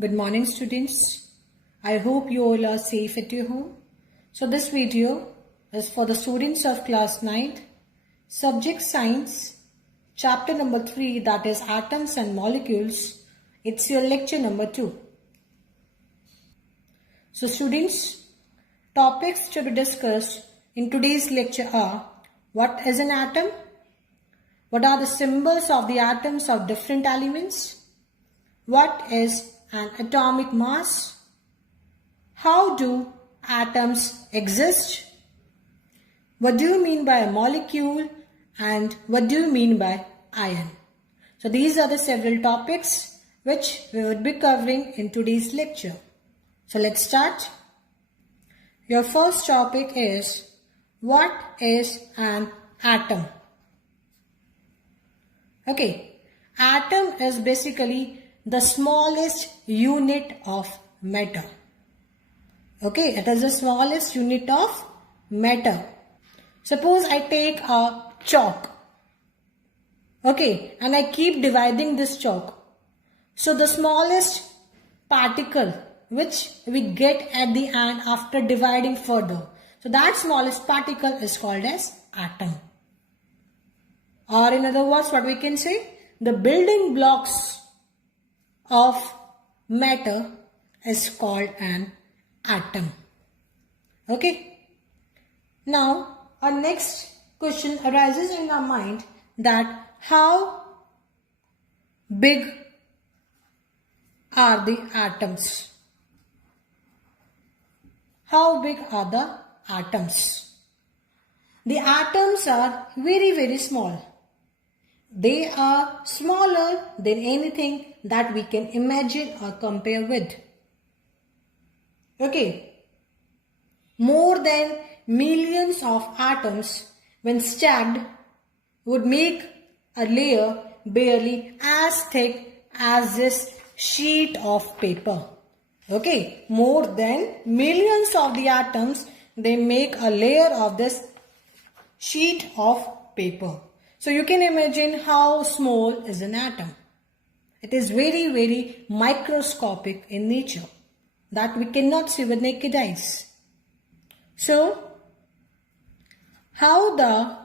Good morning students. I hope you all are safe at your home. So this video is for the students of class 9th, subject science, chapter number 3, that is atoms and molecules. It's your lecture number 2. So students, topics to be discussed in today's lecture are: what is an atom? What are the symbols of the atoms of different elements? What is an atomic mass? How do atoms exist? What do you mean by a molecule? And what do you mean by ion? So these are the several topics which we would be covering in today's lecture. So let's start. Your first topic is, what is an atom? Okay, atom is basically the smallest unit of matter. Okay, it is the smallest unit of matter. Suppose I take a chalk. Okay, and I keep dividing this chalk. So the smallest particle which we get at the end after dividing further, so that smallest particle is called as atom. Or in other words, what we can say, the building blocks of matter is called an atom. Okay. Now, our next question arises in our mind that how big are the atoms? How big are the atoms? The atoms are very, very small. They are smaller than anything that we can imagine or compare with. Okay. More than millions of atoms, when stacked, would make a layer barely as thick as this sheet of paper. Okay. More than millions of the atoms, they make a layer of this sheet of paper. So you can imagine how small is an atom. It is very, very microscopic in nature that we cannot see with naked eyes. So, how the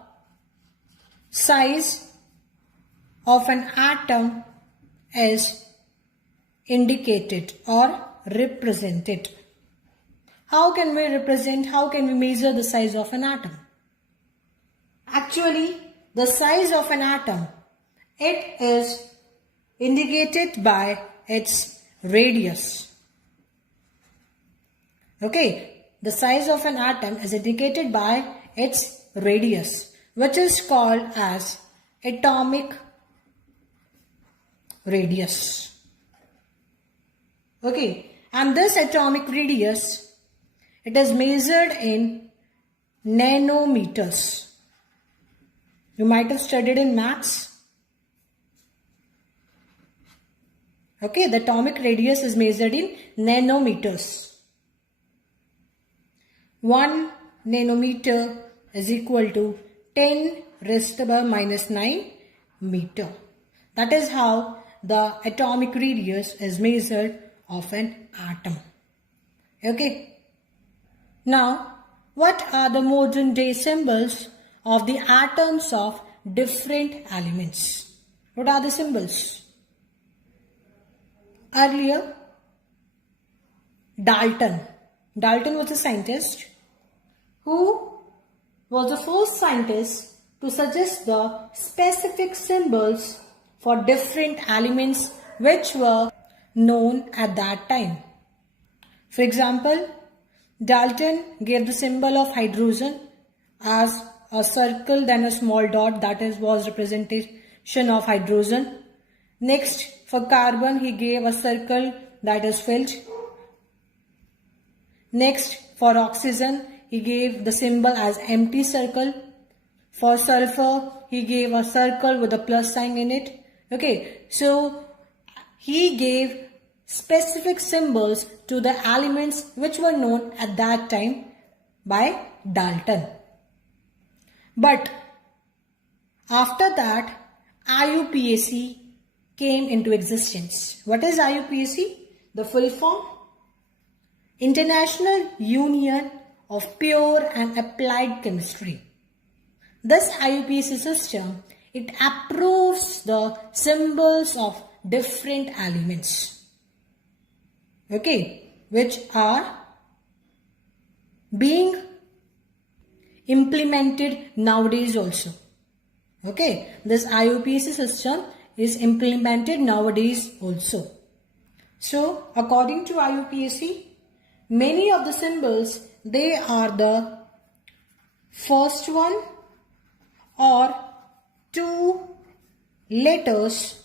size of an atom is indicated or represented? How can we measure the size of an atom? Actually, the size of an atom, it is indicated by its radius. Okay, the size of an atom is indicated by its radius, which is called as atomic radius. Okay, and this atomic radius, it is measured in nanometers. You might have studied in maths. Okay, the atomic radius is measured in nanometers. 1 nanometer is equal to 10 raised to the power minus 9 meter. That is how the atomic radius is measured of an atom. Okay. Now, what are the modern day symbols of the atoms of different elements? What are the symbols? Earlier, Dalton was a scientist who was the first scientist to suggest the specific symbols for different elements which were known at that time. For example, Dalton gave the symbol of hydrogen as a circle, then a small dot, that was representation of hydrogen. Next, for carbon, he gave a circle that is filled. Next, for oxygen, he gave the symbol as empty circle. For sulfur, he gave a circle with a plus sign in it. Okay, so he gave specific symbols to the elements which were known at that time by Dalton. But after that, IUPAC came into existence. What is IUPAC? The full form? International Union of Pure and Applied Chemistry. This IUPAC system, it approves the symbols of different elements, okay, which are being implemented nowadays also. Okay, this IUPAC system is implemented nowadays also. So, according to IUPAC, many of the symbols, they are the first one or two letters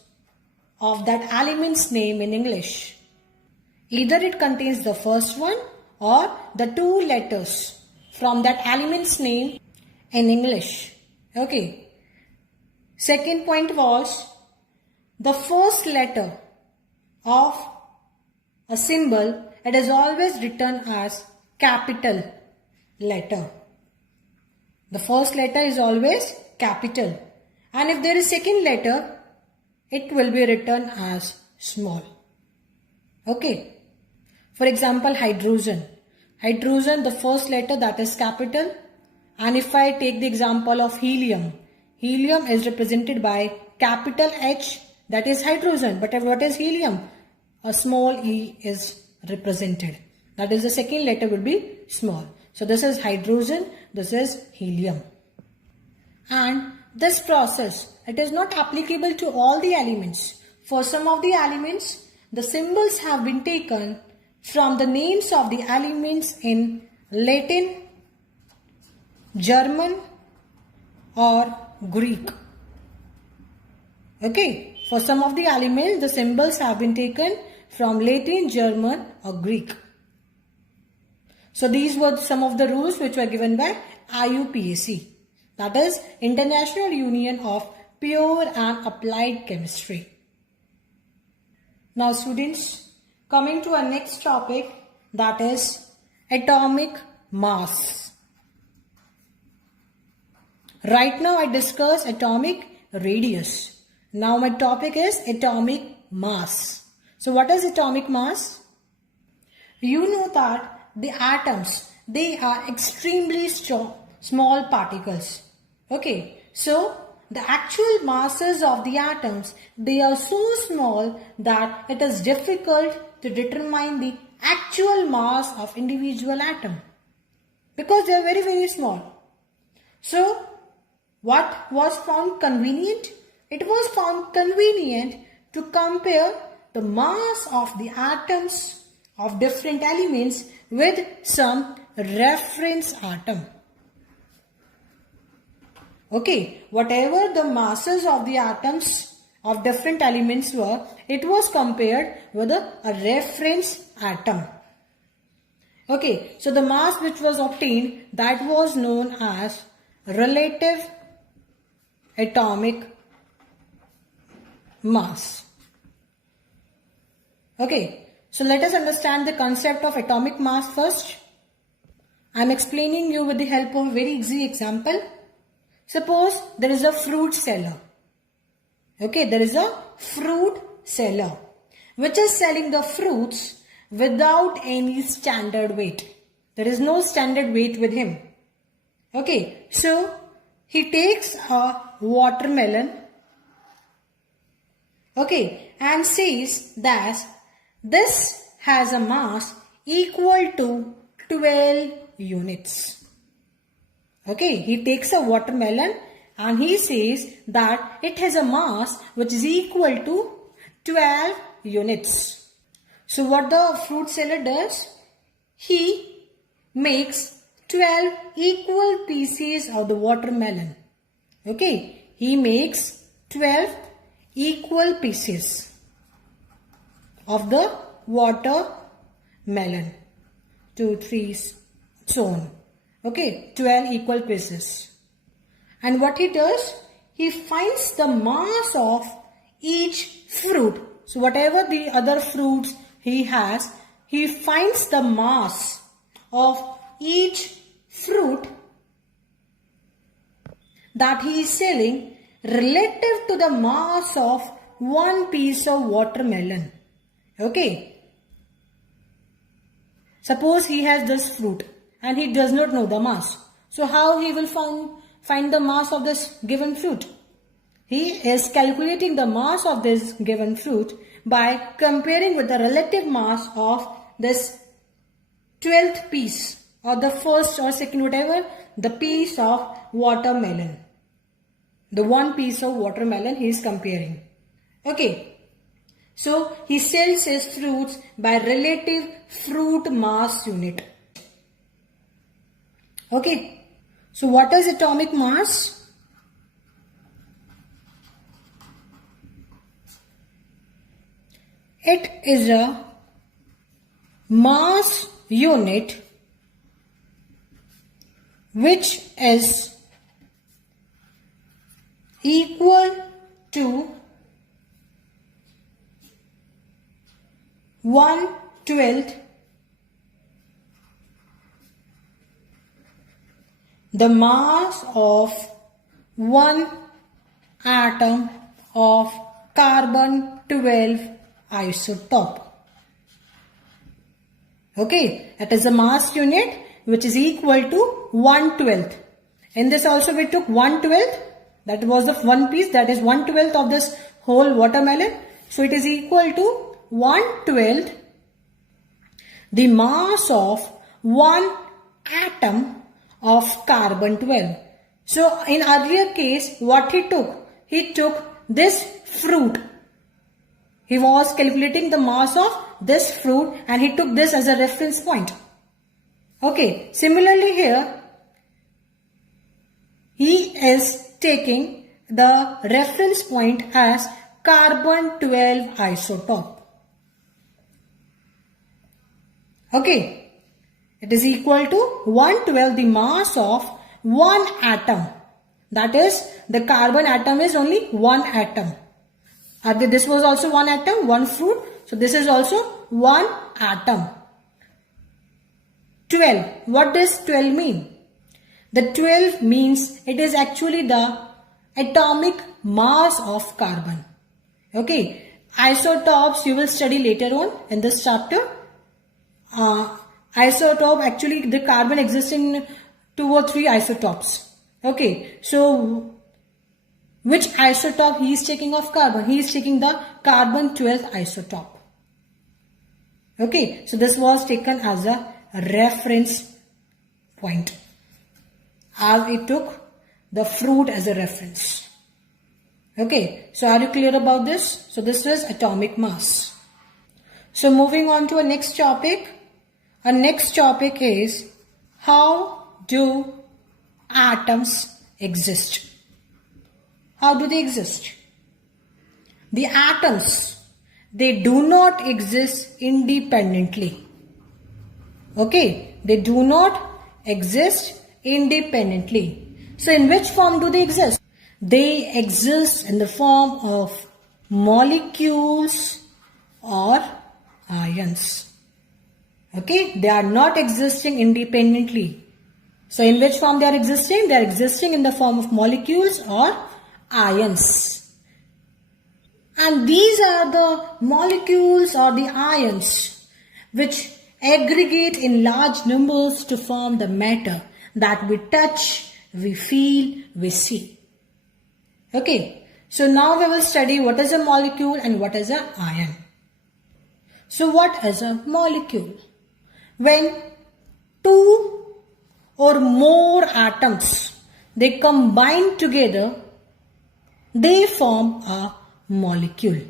of that element's name in English. Either it contains the first one or the two letters from that element's name in English. Okay. Second point was the first letter of a symbol, it is always written as capital letter. The first letter is always capital, and if there is second letter, it will be written as small. Okay. For example, hydrogen. Hydrogen, the first letter, that is capital. And if I take the example of helium, helium is represented by capital H, that is hydrogen. But what is helium? A small e is represented. That is, the second letter will be small. So this is hydrogen, this is helium. And this process, it is not applicable to all the elements. For some of the elements, the symbols have been taken from the names of the elements in Latin, German or Greek. Okay, for some of the elements, the symbols have been taken from Latin, German or Greek. So these were some of the rules which were given by IUPAC, that is International Union of Pure and Applied Chemistry. Now students, coming to our next topic, that is atomic mass. Right now I discuss atomic radius. Now my topic is atomic mass. So what is atomic mass? You know that the atoms, they are extremely small particles. Okay, so the actual masses of the atoms, they are so small that it is difficult to determine the actual mass of individual atom because they are very, very small. So what was found convenient? It was found convenient to compare the mass of the atoms of different elements with some reference atom. Okay, whatever the masses of the atoms of different elements were, it was compared with a reference atom. Okay, so the mass which was obtained, that was known as relative atomic mass. Okay, so let us understand the concept of atomic mass first. I am explaining you with the help of a very easy example. Suppose there is a fruit seller. Okay, there is a fruit seller which is selling the fruits without any standard weight. There is no standard weight with him. Okay, so he takes a watermelon, okay, and says that this has a mass equal to 12 units. Okay, he takes a watermelon and he says that it has a mass which is equal to 12 units. So what the fruit seller does? He makes 12 equal pieces of the watermelon. Okay, he makes 12 equal pieces of the watermelon. 2, 3, so on. Okay, 12 equal pieces. And what he does? He finds the mass of each fruit. So whatever the other fruits he has, he finds the mass of each fruit that he is selling relative to the mass of one piece of watermelon. Okay. Suppose he has this fruit and he does not know the mass. So how he will find the mass of this given fruit? He is calculating the mass of this given fruit by comparing with the relative mass of this 12th piece or the first or second, whatever, the piece of watermelon. The one piece of watermelon he is comparing. Okay. So he sells his fruits by relative fruit mass unit. Okay. So what is atomic mass? It is a mass unit which is equal to 1/12 the mass of one atom of carbon 12 isotope. Okay, that is a mass unit which is equal to 1/12. In this also we took 1/12. That was the one piece, that is 1/12 of this whole watermelon. So it is equal to 1/12 the mass of one atom of carbon 12. So in earlier case, what he took? He took this fruit. He was calculating the mass of this fruit and he took this as a reference point. Okay, similarly here, he is taking the reference point as carbon 12 isotope. Okay, it is equal to 1/12 the mass of one atom. That is, the carbon atom is only one atom. This was also one atom, one fruit. So this is also one atom. 12. What does 12 mean? The 12 means it is actually the atomic mass of carbon. Okay. Isotopes you will study later on in this chapter. Isotope, actually the carbon exists in 2 or 3 isotopes. Okay. So which isotope he is taking of carbon? He is taking the carbon 12th isotope. Okay. So this was taken as a reference point, as it took the fruit as a reference. Okay, so are you clear about this? So this is atomic mass. So moving on to our next topic. Our next topic is, how do atoms exist? How do they exist? The atoms, they do not exist independently. Okay, they do not exist independently. So in which form do they exist? They exist in the form of molecules or ions. Okay, they are not existing independently. So in which form they are existing? They are existing in the form of molecules or ions. And these are the molecules or the ions which aggregate in large numbers to form the matter that we touch, we feel, we see. Okay, so now we will study what is a molecule and what is an ion. So what is a molecule? When two or more atoms, they combine together, they form a molecule.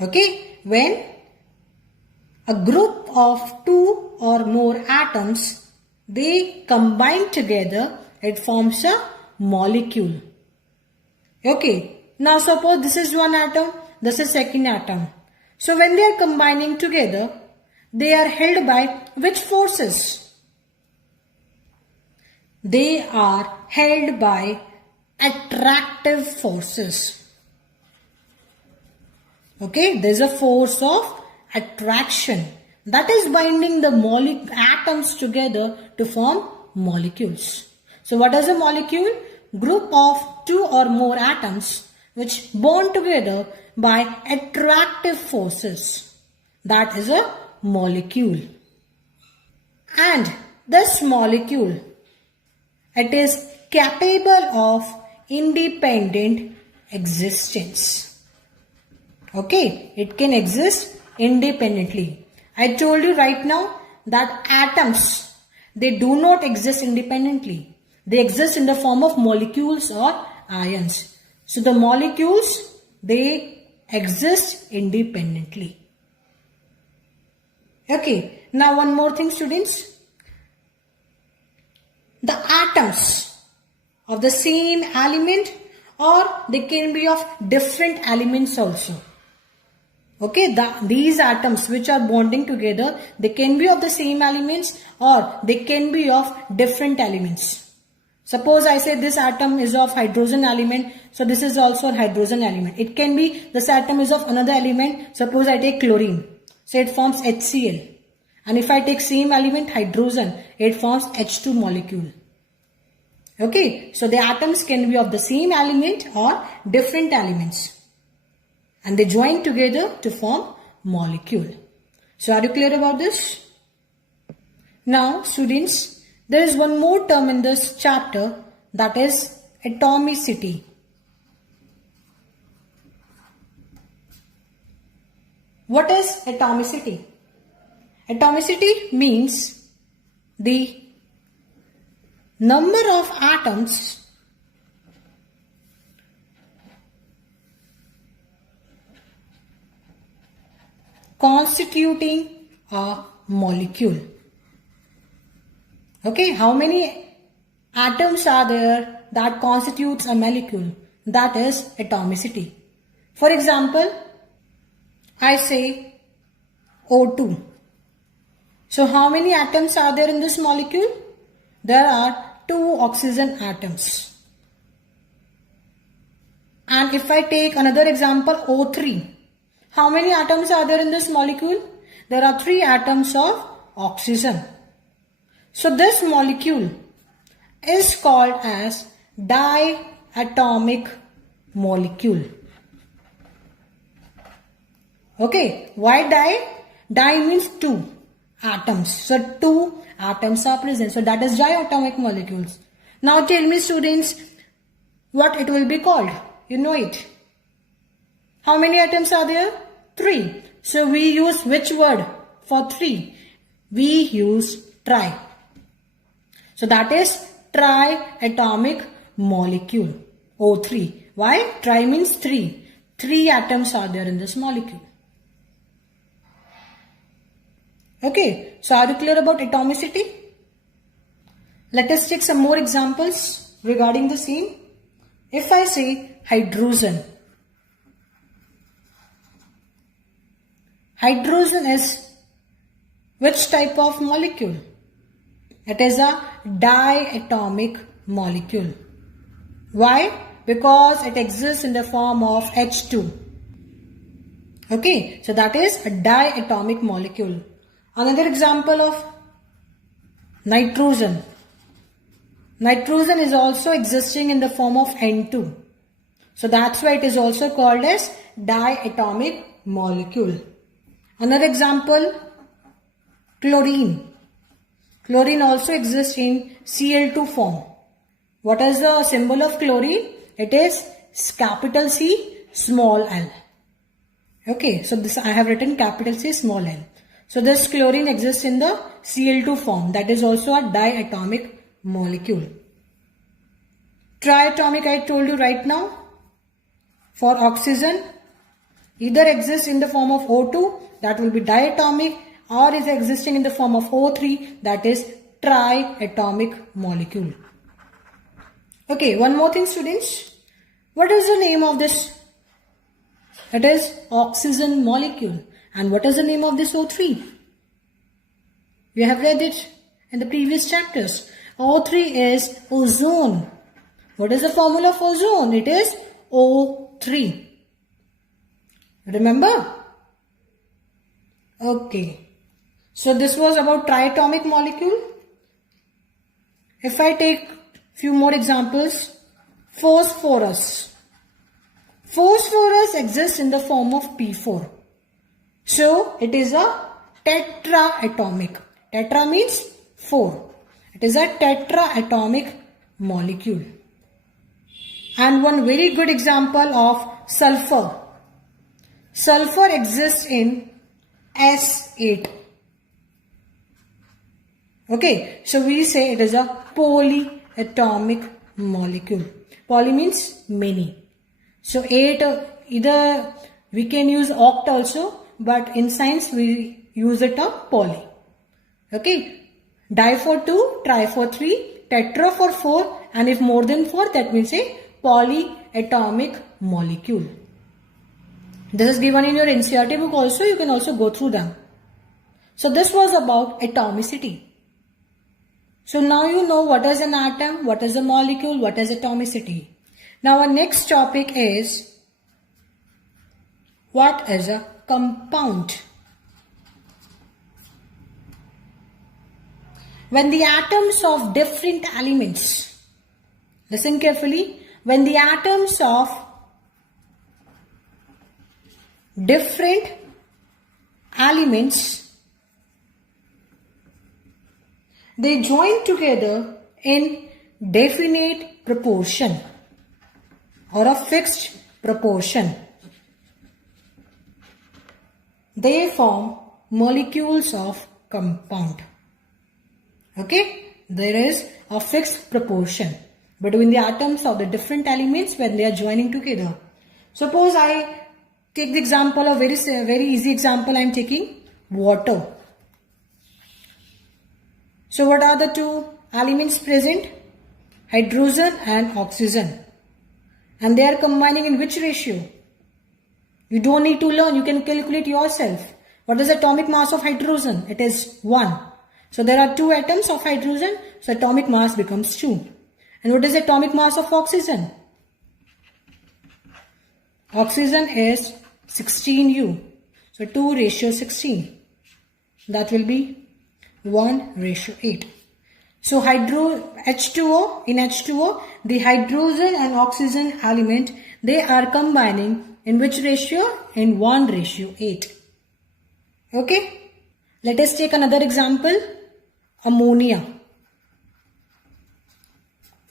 Okay, when a group of 2 or more atoms, they combine together, it forms a molecule. Okay, now suppose this is one atom, this is second atom. So when they are combining together, they are held by which forces? They are held by attractive forces. Okay, there is a force of attraction that is binding the atoms together to form molecules. So what is a molecule? Group of 2 or more atoms which bond together by attractive forces. That is a molecule. And this molecule, it is capable of independent existence. Okay, it can exist independently. I told you right now that atoms, they do not exist independently. They exist in the form of molecules or ions. So the molecules, they exist independently. Okay, now one more thing, students. The atoms of the same element, or they can be of different elements also. Okay, these atoms which are bonding together, they can be of the same elements or they can be of different elements. Suppose I say this atom is of hydrogen element, so this is also a hydrogen element. It can be this atom is of another element. Suppose I take chlorine, so it forms HCl. And if I take same element hydrogen, it forms H2 molecule. Okay, so the atoms can be of the same element or different elements. And they join together to form molecule. So are you clear about this? Now students, there is one more term in this chapter, that is atomicity. What is atomicity? Atomicity means the number of atoms constituting a molecule. Okay, how many atoms are there that constitutes a molecule? That is atomicity. For example, I say O2. So how many atoms are there in this molecule? There are 2 oxygen atoms. And if I take another example, O3. How many atoms are there in this molecule? There are 3 atoms of oxygen. So this molecule is called as diatomic molecule. Okay, why di? Di means 2 atoms. So 2 atoms are present. So that is diatomic molecules. Now tell me students, what it will be called? You know it. How many atoms are there? 3. So we use which word for 3? We use tri. So that is triatomic molecule, O3. Why? Tri means 3. 3 atoms are there in this molecule. Okay, so are you clear about atomicity? Let us take some more examples regarding the same. If I say hydrogen. Hydrogen is which type of molecule? It is a diatomic molecule. Why? Because it exists in the form of H2. Okay, so that is a diatomic molecule. Another example of nitrogen. Nitrogen is also existing in the form of N2. So that's why it is also called as diatomic molecule. Another example, chlorine. Chlorine also exists in Cl2 form. What is the symbol of chlorine? It is capital C, small l. Okay, so this I have written capital C, small l. So this chlorine exists in the Cl2 form. That is also a diatomic molecule. Triatomic I told you right now. For oxygen, either exists in the form of O2, that will be diatomic, or is existing in the form of O3, that is triatomic molecule. Okay, one more thing students. What is the name of this? It is oxygen molecule. And what is the name of this O3? We have read it in the previous chapters. O3 is ozone. What is the formula of ozone? It is O3. Remember? Okay. So this was about triatomic molecule. If I take few more examples, phosphorus. Phosphorus exists in the form of P4. So it is a tetraatomic. Tetra means 4. It is a tetraatomic molecule. And one very good example of sulfur. Sulfur exists in S8. Okay, so we say it is a polyatomic molecule. Poly means many. So 8, either we can use oct also, but in science we use the term poly. Okay, di for 2, tri for 3, tetra for 4, and if more than 4, that means a polyatomic molecule. This is given in your NCERT book also, you can also go through them. So this was about atomicity. So now you know what is an atom, what is a molecule, what is atomicity. Now our next topic is what is a compound. When the atoms of different elements, listen carefully, when the atoms of different elements, they join together in definite proportion or a fixed proportion, they form molecules of compound. Okay, there is a fixed proportion between the atoms of the different elements when they are joining together. Suppose I take the example of very easy example I am taking, water. So what are the two elements present? Hydrogen and oxygen. And they are combining in which ratio? You don't need to learn, you can calculate yourself. What is the atomic mass of hydrogen? It is 1. So there are 2 atoms of hydrogen, so atomic mass becomes 2. And what is the atomic mass of oxygen? Oxygen is 16U. So 2:16. That will be 1:8. So H2O, in H2O, the hydrogen and oxygen element, they are combining in which ratio? In 1:8. Okay. Let us take another example. Ammonia.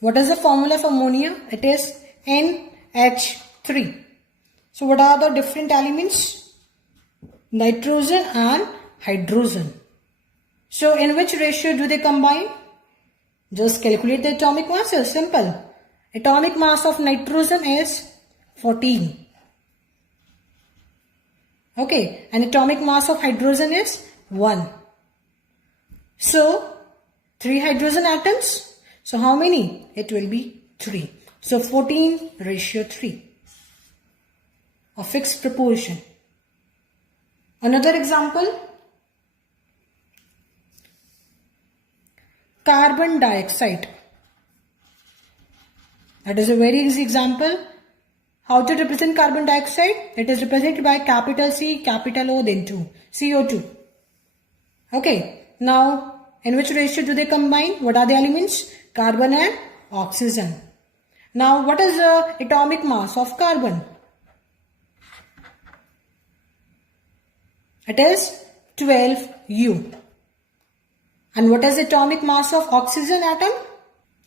What is the formula for ammonia? It is NH3. So what are the different elements? Nitrogen and hydrogen. So in which ratio do they combine? Just calculate the atomic mass. It's simple. Atomic mass of nitrogen is 14. Okay. And atomic mass of hydrogen is 1. So 3 hydrogen atoms. So how many? It will be 3. So 14:3. A fixed proportion. Another example. Carbon dioxide. That is a very easy example. How to represent carbon dioxide? It is represented by capital C, capital O, then 2. CO2. Okay. Now, in which ratio do they combine? What are the elements? Carbon and oxygen. Now, what is the atomic mass of carbon? It is 12U. And what is the atomic mass of oxygen atom?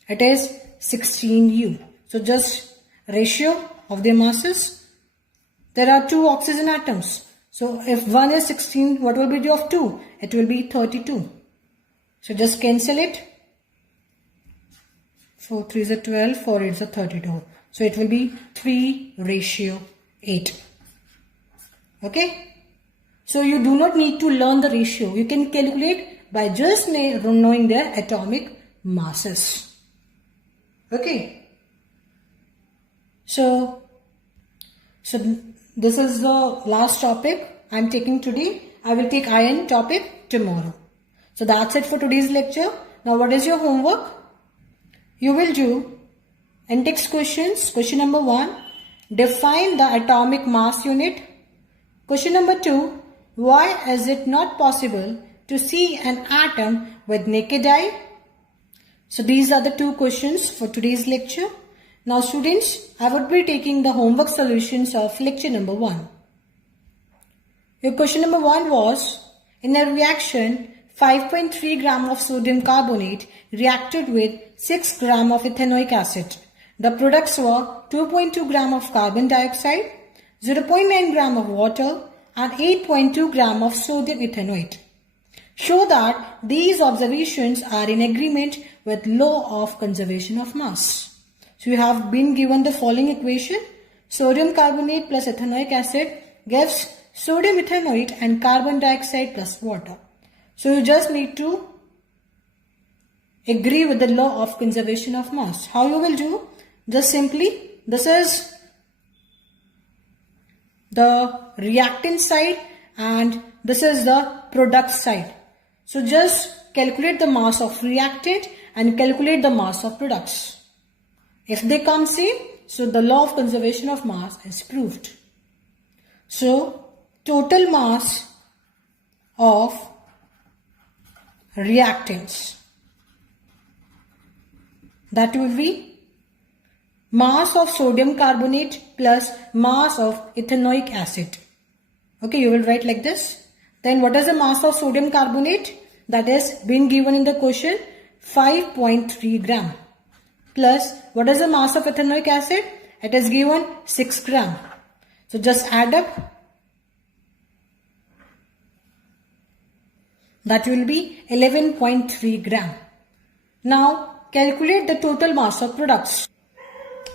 It is 16U. So just ratio of their masses. There are 2 oxygen atoms. So if 1 is 16, what will be the of 2? It will be 32. So just cancel it. 4 3s are 12, 4 8s are 32. So it will be 3:8. Okay. So you do not need to learn the ratio. You can calculate by just knowing their atomic masses. Okay. So this is the last topic I am taking today. I will take iron topic tomorrow. So that's it for today's lecture. Now what is your homework? You will do index questions. Question number 1. Define the atomic mass unit. Question number 2. Why is it not possible to see an atom with naked eye? So these are the 2 questions for today's lecture. Now students, I would be taking the homework solutions of lecture number 1. Your question number 1 was, in a reaction, 5.3 gram of sodium carbonate reacted with 6 gram of ethanoic acid. The products were 2.2 gram of carbon dioxide, 0.9 gram of water and 8.2 gram of sodium ethanoate. Show that these observations are in agreement with law of conservation of mass. So you have been given the following equation. Sodium carbonate plus ethanoic acid gives sodium ethanoate and carbon dioxide plus water. So you just need to agree with the law of conservation of mass. How you will do? Just simply, this is the reactant side and this is the product side. So just calculate the mass of reactant and calculate the mass of products. If they come same, so the law of conservation of mass is proved. So total mass of reactants, that will be mass of sodium carbonate plus mass of ethanoic acid. Okay, you will write like this. Then what is the mass of sodium carbonate? That is been given in the question, 5.3 gram. Plus what is the mass of ethanoic acid? It is given 6 gram. So just add up. That will be 11.3 gram. Now calculate the total mass of products.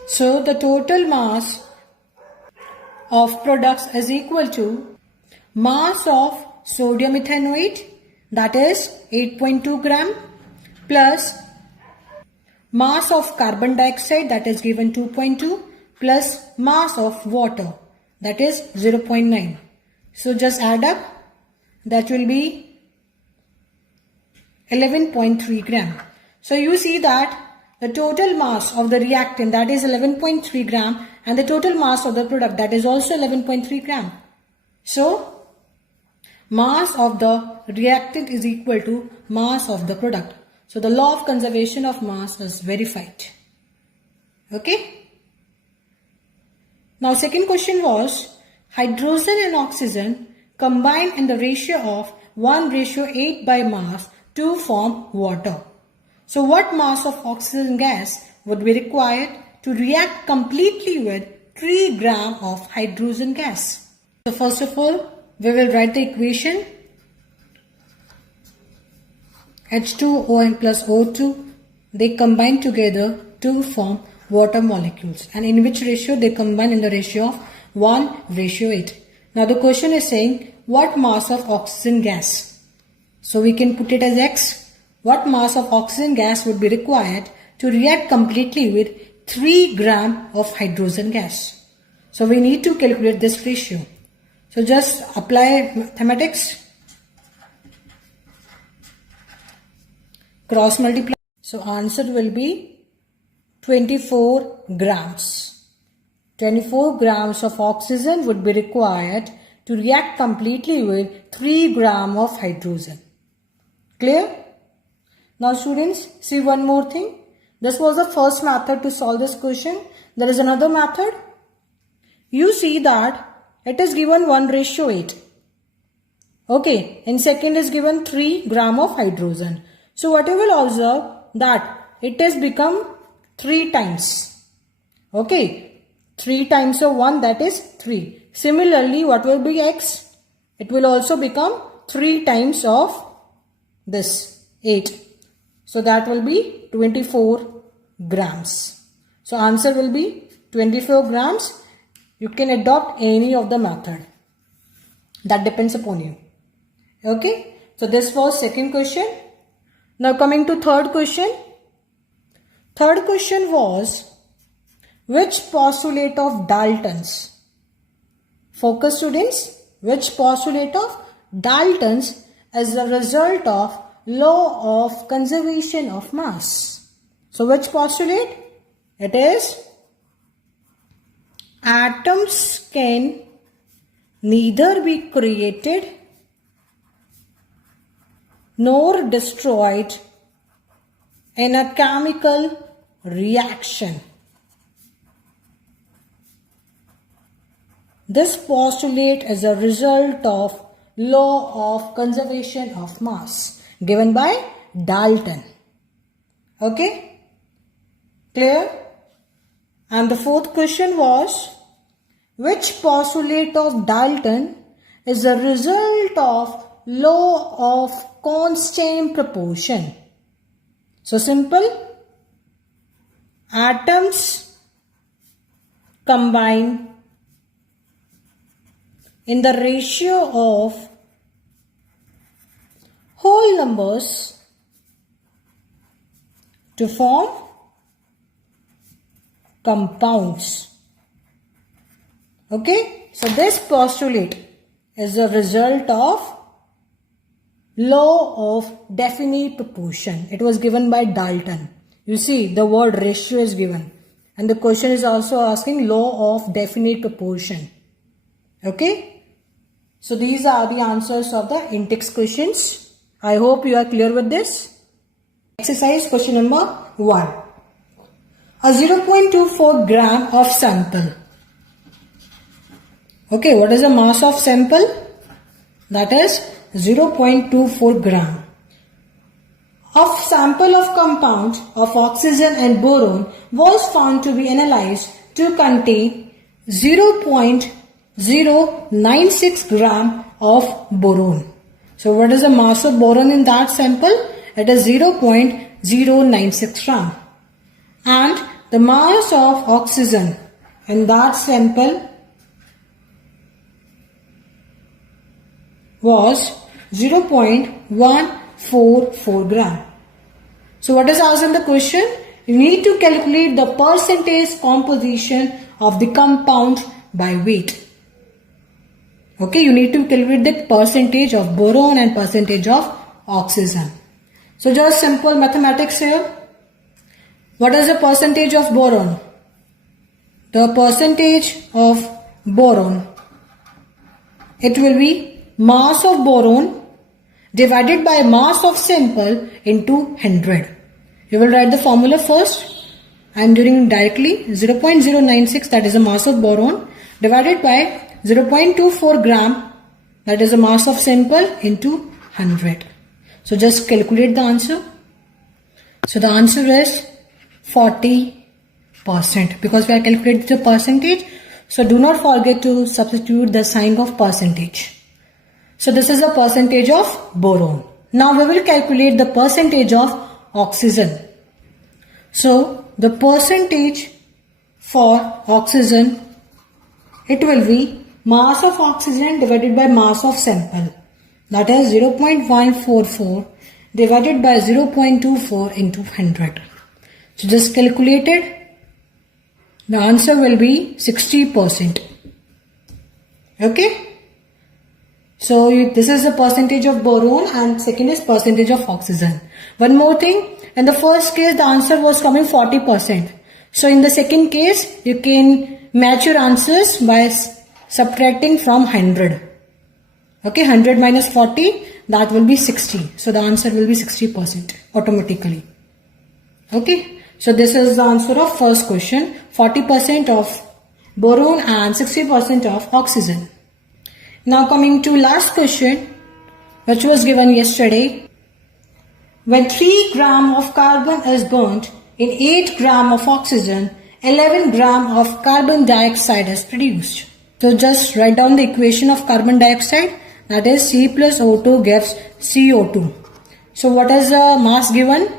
So the total mass of products is equal to mass of sodium ethanoate, that is 8.2 gram, plus mass of carbon dioxide, that is given 2.2, plus mass of water, that is 0.9. So just add up. That will be 11.3 gram. So you see that the total mass of the reactant, that is 11.3 gram, and the total mass of the product, that is also 11.3 gram. So mass of the reactant is equal to mass of the product. So the law of conservation of mass is verified. Okay. Now second question was, hydrogen and oxygen combine in the ratio of 1:8 by mass to form water. So what mass of oxygen gas would be required to react completely with 3 gram of hydrogen gas? So first of all, we will write the equation. H2ON plus O2, they combine together to form water molecules. And in which ratio? They combine in the ratio of 1:8. Now the question is saying, what mass of oxygen gas? So we can put it as X. What mass of oxygen gas would be required to react completely with 3 gram of hydrogen gas? So we need to calculate this ratio. So just apply mathematics. Cross multiply. So answer will be 24 grams. 24 grams of oxygen would be required to react completely with 3 gram of hydrogen. Clear? Now students, see one more thing. This was the first method to solve this question. There is another method. You see that it is given 1:8. Okay, and second is given 3 gram of hydrogen. So what you will observe that it has become 3 times. Okay, 3 times of 1, that is 3. Similarly, what will be X? It will also become 3 times of this 8. So that will be 24 grams. So answer will be 24 grams. You can adopt any of the method. That depends upon you. Okay. So this was second question. Now coming to third question. Third question was, which postulate of Dalton's? Focus students. Which postulate of Dalton's is the result of law of conservation of mass? So which postulate? It is atoms can neither be created nor destroyed in a chemical reaction. This postulate is a result of law of conservation of mass. given by Dalton. Okay? Clear? And the fourth question was, which postulate of Dalton is a result of law of constant proportion? So simple. Atoms combine in the ratio of whole numbers to form compounds. Okay, so this postulate is a result of law of definite proportion. It was given by Dalton. You see, the word ratio is given, and the question is also asking law of definite proportion. Okay, so these are the answers of the in-text questions. I hope you are clear with this. Exercise question number 1. A 0.24 gram of sample. Okay, what is the mass of sample? That is 0.24 gram. Of sample of compounds of oxygen and boron was found to be analyzed to contain 0.096 gram of boron. So what is the mass of boron in that sample? It is 0.096 gram. And the mass of oxygen in that sample was 0.144 gram. So what is asked in the question? You need to calculate the percentage composition of the compound by weight. Okay, you need to calculate the percentage of boron and percentage of oxygen. So just simple mathematics here. What is the percentage of boron? The percentage of boron, it will be mass of boron divided by mass of sample into 100. You will write the formula first. I am doing directly. 0.096, that is the mass of boron, divided by 0.24 gram, that is the mass of sample, into 100. So just calculate the answer. So the answer is 40%, because we are calculating the percentage. So do not forget to substitute the sign of percentage. So this is the percentage of boron. Now we will calculate the percentage of oxygen. So the percentage for oxygen, it will be mass of oxygen divided by mass of sample. That is 0.144 divided by 0.24 into 100. So just calculate it. The answer will be 60%. Okay. So this is the percentage of boron and second is percentage of oxygen. One more thing, in the first case the answer was coming 40%. So in the second case you can match your answers by subtracting from 100. Okay, 100 minus 40, that will be 60. So the answer will be 60% automatically. Okay, so this is the answer of first question, 40% of boron and 60% of oxygen. Now coming to last question, which was given yesterday. When 3 gram of carbon is burnt in 8 gram of oxygen, 11 gram of carbon dioxide is produced. So just write down the equation of carbon dioxide, that is C plus O2 gives CO2. So what is the mass given?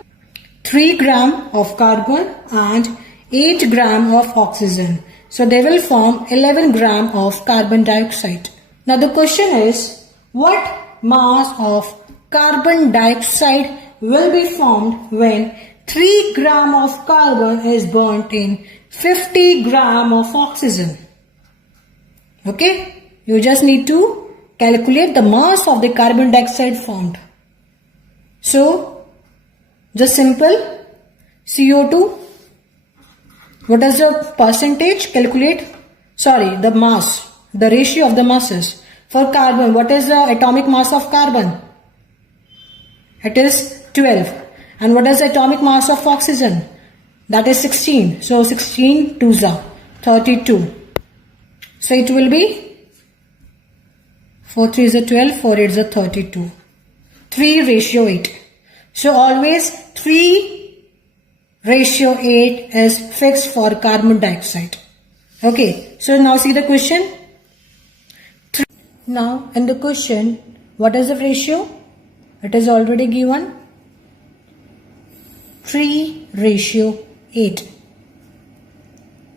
3 gram of carbon and 8 gram of oxygen. So they will form 11 gram of carbon dioxide. Now the question is, what mass of carbon dioxide will be formed when 3 gram of carbon is burnt in 50 gram of oxygen? Okay, you just need to calculate the mass of the carbon dioxide formed. So just simple, CO2, what is the percentage? Calculate, the mass. The ratio of the masses. For carbon, what is the atomic mass of carbon? It is 12. And what is the atomic mass of oxygen? That is 16. So 16 2s are 32. So it will be 4 3 is a 12, 4 8 is a 32. 3:8. So always 3:8 is fixed for carbon dioxide. Okay, so now see the question. Now in the question, what is the ratio? It is already given 3:8.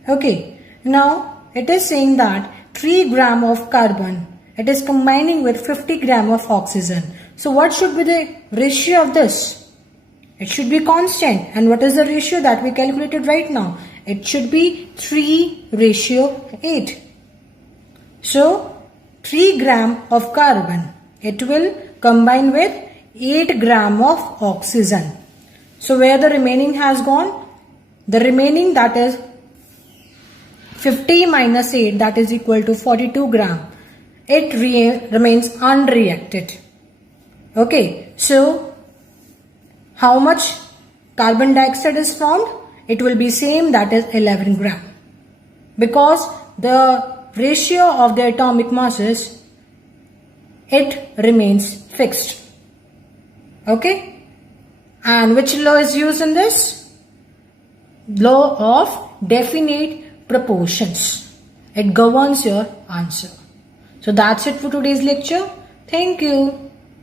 Okay, now it is saying that 3 gram of carbon, it is combining with 50 gram of oxygen. So what should be the ratio of this? It should be constant. And what is the ratio that we calculated right now? It should be 3:8. So 3 gram of carbon, it will combine with 8 gram of oxygen. So where the remaining has gone? The remaining, that is 50 minus 8, that is equal to 42 gram. It remains unreacted. Okay, so how much carbon dioxide is formed? It will be same, that is 11 gram. Because the ratio of the atomic masses, it remains fixed. Okay, and which law is used in this? Law of definite proportions. It governs your answer. So that's it for today's lecture. Thank you.